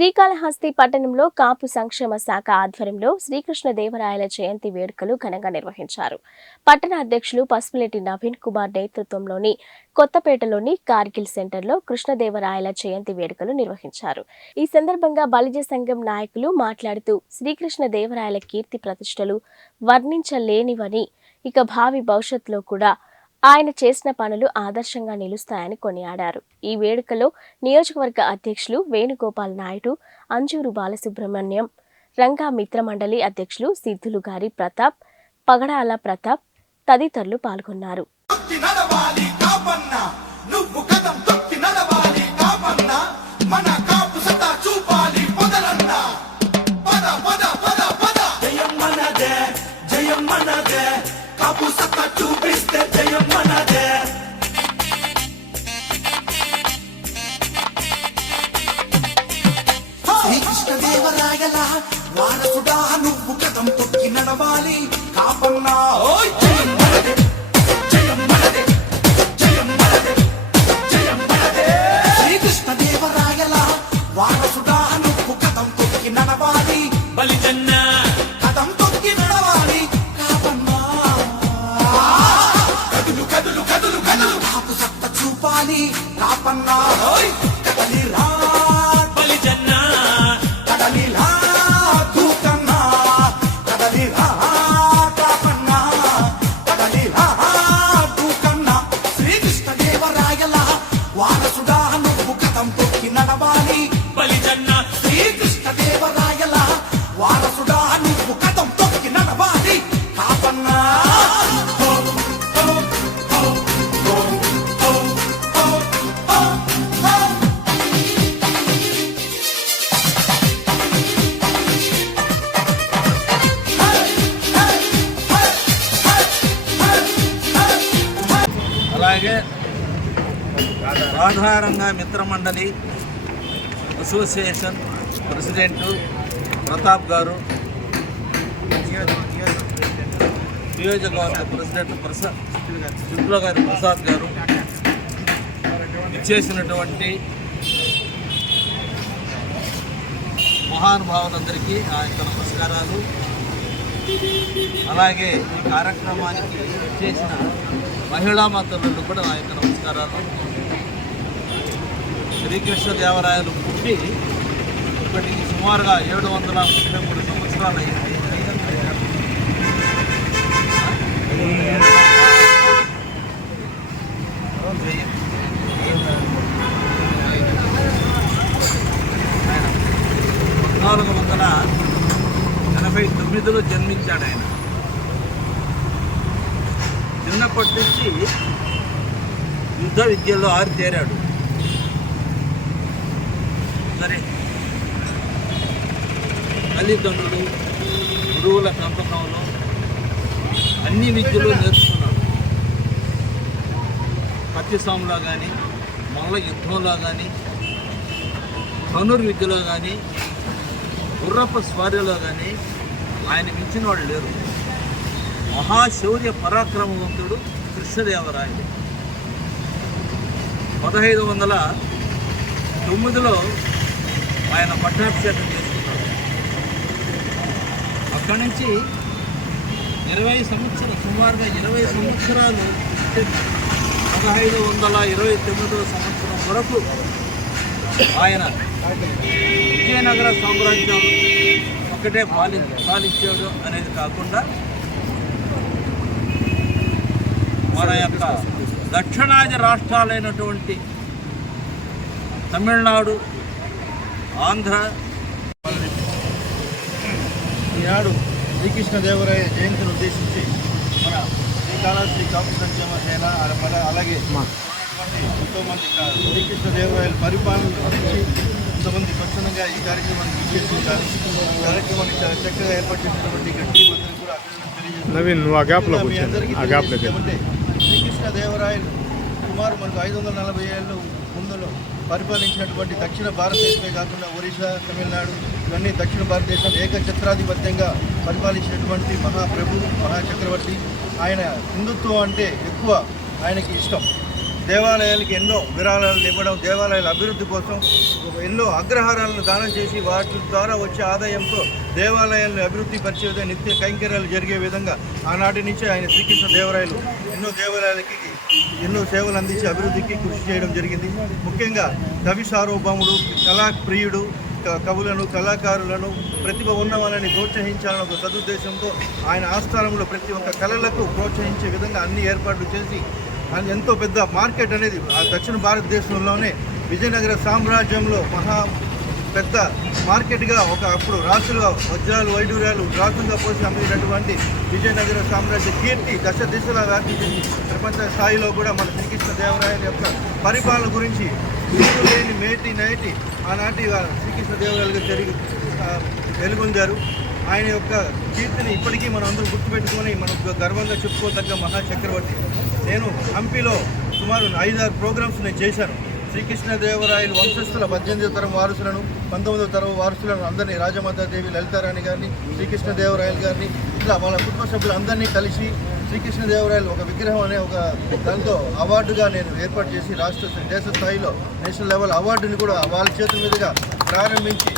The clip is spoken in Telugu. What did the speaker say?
శ్రీకాళహస్తి పట్టణంలో కాపు సంక్షేమ శాఖ ఆధ్వర్యంలో శ్రీకృష్ణదేవరాయల జయంతి వేడుకలు ఘనంగా నిర్వహించారు. పట్టణ అధ్యక్షులు పసుపులేటి నవీన్ కుమార్ నేతృత్వంలోని కొత్తపేటలోని కార్గిల్ సెంటర్లో కృష్ణదేవరాయల జయంతి వేడుకలు నిర్వహించారు. ఈ సందర్భంగా బలిజ సంఘం నాయకులు మాట్లాడుతూ శ్రీకృష్ణదేవరాయల కీర్తి ప్రతిష్టలు వర్ణించలేనివని, ఇక భావి భవిష్యత్తులో కూడా ఆయన చేసిన పనులు ఆదర్శంగా నిలుస్తాయని కొనియాడారు. ఈ వేడుకలో నియోజకవర్గ అధ్యక్షులు వేణుగోపాల్ నాయుడు, అంజూరు బాలసుబ్రహ్మణ్యం, రంగా మిత్రమండలి అధ్యక్షులు సిద్ధులు గారి ప్రతాప్, పగడాల ప్రతాప్ తదితరులు పాల్గొన్నారు. శ్రీకృష్ణదేవరాయల వారసుడా నువ్వు కథం తొక్కి నడవాలి కాపన్నా. జయం మనదే, జయం మనదే, జయం మనదే, జయం మనదే. శ్రీకృష్ణదేవరాయల వారసుడా నువ్వు కథం తొక్కి నడవాలి బలిజన్న, కథం తొక్కి నడవాలి కాపన్నా. కదులు కదులు కదులు కదులు కాపు సత్త చూపాలి కాపన్నా. కదలిరా అలాగే రాధారంగ మిత్రమండలి అసోసియేషన్ ప్రెసిడెంటు ప్రతాప్ గారు, నియోజకవర్గ ప్రెసిడెంట్ సిద్ధుల గారి ప్రసాద్ గారు ఇచ్చేసినటువంటి మహానుభావులందరికీ ఆ యొక్క నమస్కారాలు. అలాగే ఈ కార్యక్రమానికి చేసిన మహిళా మతలకు కూడా నా యొక్క నమస్కారాలు. శ్రీకృష్ణదేవరాయలు పుట్టి ఇప్పటికి సుమారుగా 733 సంవత్సరాలు అయింది. ఆయన 1489లో జన్మించాడు. ఆయన చిన్నప్పటి నుంచి యుద్ధ విద్యల్లో ఆరితేరాడు. సరే, తల్లిదండ్రులు గురువుల పెంపకంలో అన్ని విద్యలు నేర్చుకున్నాడు. కత్తిసాములో కానీ, మొల్ల యుద్ధంలో కానీ, ధనుర్విద్యలో కానీ, గుర్రపు స్వారీలో కానీ ఆయన మించిన వాళ్ళు లేరు. మహాశౌర్య పరాక్రమవంతుడు కృష్ణదేవరాయలు. 1509లో ఆయన పట్టాభిషేకం చేసుకున్నాడు. అక్కడి నుంచి సుమారుగా 20 సంవత్సరాలు, 1529 సంవత్సరం వరకు ఆయన విజయనగర సామ్రాజ్యం ఒక్కటే పాలించాడు అనేది కాకుండా మన యొక్క దక్షిణాది రాష్ట్రాలైనటువంటి తమిళనాడు, ఆంధ్ర. ఈనాడు శ్రీకృష్ణదేవరాయ జయంతిని ఉద్దేశించి మన శ్రీకాళహస్తి కాపు సంక్షేమ సేన అలాగే ఎంతోమంది శ్రీకృష్ణదేవరాయల పరిపాలన గురించి కొంతమంది స్వచ్ఛందంగా ఈ కార్యక్రమాన్ని విచ్చేస్తుంటారు. ఈ కార్యక్రమాన్ని చాలా చక్కగా ఏర్పాటు చేసినటువంటి టీం అందరికీ కూడా అభినందన తెలియజేస్తామంటే శ్రీకృష్ణదేవరాయలు సుమారు మనకు 540 ఏళ్ళు ముందులో పరిపాలించినటువంటి దక్షిణ భారతదేశమే కాకుండా ఒరిస్సా, తమిళనాడు ఇవన్నీ దక్షిణ భారతదేశం ఏకఛత్రాధిపత్యంగా పరిపాలించినటువంటి మహాప్రభు, మహాచక్రవర్తి. ఆయన హిందుత్వం అంటే ఎక్కువ ఆయనకి ఇష్టం. దేవాలయాలకి ఎన్నో విరాళాలను ఇవ్వడం, దేవాలయాల అభివృద్ధి కోసం ఎన్నో అగ్రహారాలను దానం చేసి వాటి ద్వారా వచ్చే ఆదాయంతో దేవాలయాలను అభివృద్ధి పరిచే విధంగా నిత్య కైంకర్యాలు జరిగే విధంగా ఆనాటి నుంచే ఆయన శ్రీకృష్ణదేవరాయలు ఎన్నో దేవాలయాలకి ఎన్నో సేవలు అందించి అభివృద్ధికి కృషి చేయడం జరిగింది. ముఖ్యంగా కవి సార్వభౌముడు, కళాప్రియుడు, కవులను, కళాకారులను, ప్రతిభ ఉన్న వాళ్ళని ప్రోత్సహించాలని ఒక సదుద్దేశంతో ఆయన ఆస్థానంలో ప్రతి ఒక్క కళలకు ప్రోత్సహించే విధంగా అన్ని ఏర్పాట్లు చేసి ఎంతో పెద్ద మార్కెట్ అనేది ఆ దక్షిణ భారతదేశంలోనే విజయనగర సామ్రాజ్యంలో మహా పెద్ద మార్కెట్గా అప్పుడు రాసులుగా వజ్రాలు వైడూర్యాలు రాసులుగా పోసి అమ్మినటువంటి విజయనగర సామ్రాజ్య కీర్తి దశ దిశలా వ్యాప్తి చెంది ప్రపంచ స్థాయిలో కూడా మన శ్రీకృష్ణదేవరాయల యొక్క పరిపాలన గురించి వీరు లేని మేటి నైటి ఆనాటి శ్రీకృష్ణదేవరాయలుగా వెలుగొందారు. ఆయన యొక్క కీర్తిని ఇప్పటికీ మనం అందరూ గుర్తుపెట్టుకొని మనకు గర్వంగా చెప్పుకోదగ్గ మహాచక్రవర్తి. నేను హంపీలో సుమారు 5-6 ప్రోగ్రామ్స్ నేను చేశాను. శ్రీకృష్ణదేవరాయలు వంశస్థుల 18వ తరం వారసులను, 19వ తరం వారసులను అందరినీ, రాజమాతాదేవి, లలితారాణి గారిని, శ్రీకృష్ణదేవరాయలు గారిని, ఇట్లా వాళ్ళ కుటుంబ సభ్యులందరినీ కలిసి శ్రీకృష్ణదేవరాయలు ఒక విగ్రహం అనే ఒక దాంతో అవార్డుగా నేను ఏర్పాటు చేసి దేశ స్థాయిలో నేషనల్ లెవెల్ అవార్డుని కూడా వాళ్ళ చేతుల మీదుగా ప్రారంభించి